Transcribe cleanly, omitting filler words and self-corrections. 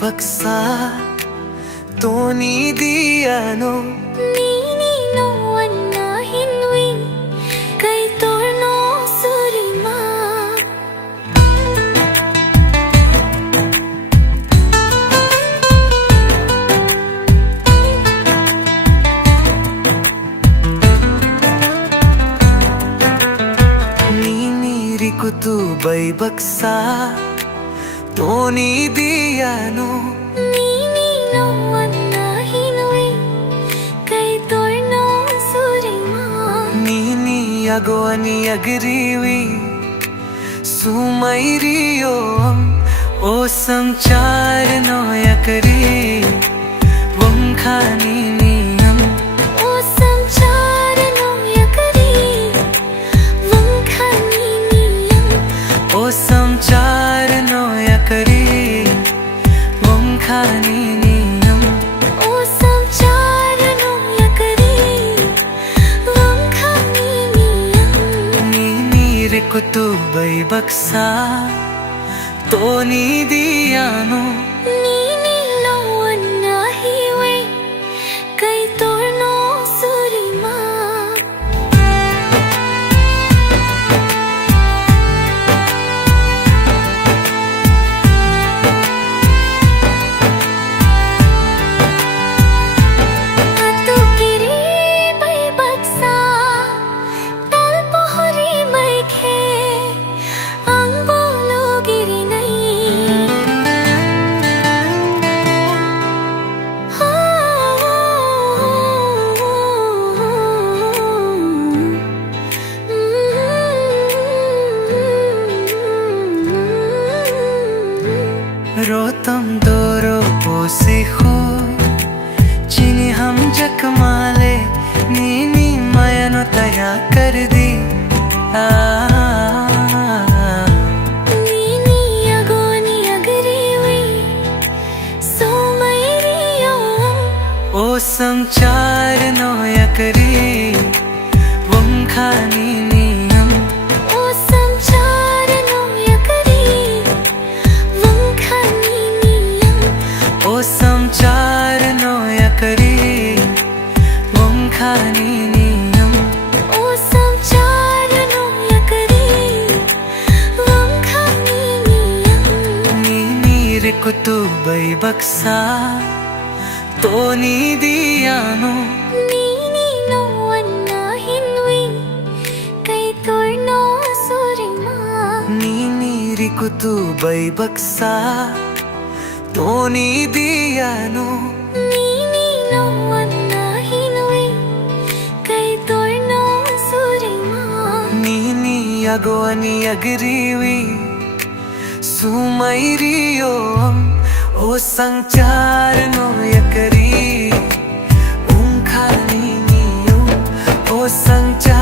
baksa Toni di ano Nininawan na hinwi Kay torno surima Niniri ko tu bay baksa Toni di ano Nininawan na hinwi Kay torno surima Nini agwani agriwi Sumairiyo O samchar no yakari Wangkhani niyam O samchar no yakari Wangkhani niyam O samchar no yakari Wangkhani niyam O samchar no yakari Wangkhani niyam Nini rikutu bay baksa Toni di ano Nininawan na hiwi Kay torno surima Atu kiri bay baksa Talpohari may khe Ang bolo giri nai रोतम दोरो पोसी खो चीनी हम जकमाले नीनी मयनो तया कर दी Nini agoni agriwi Sumairiyo ओ समचार no yakari वंखानी नियम O samchar no yakari Wangkhani niyam ओ समचार नो yakari वंखानी नियम O samchar no yakari Wangkhani niyam नीनी रिकुतु bay baksa Toni di ano Nininawan na hinwi Kay torno surima Nini rikutu bay baksa Toni di ano Nininawan na hinwi Kay torno surima Nini agwani agriwi Sumairiyo O sangchar no yakari Wangkhani niyo O sangchar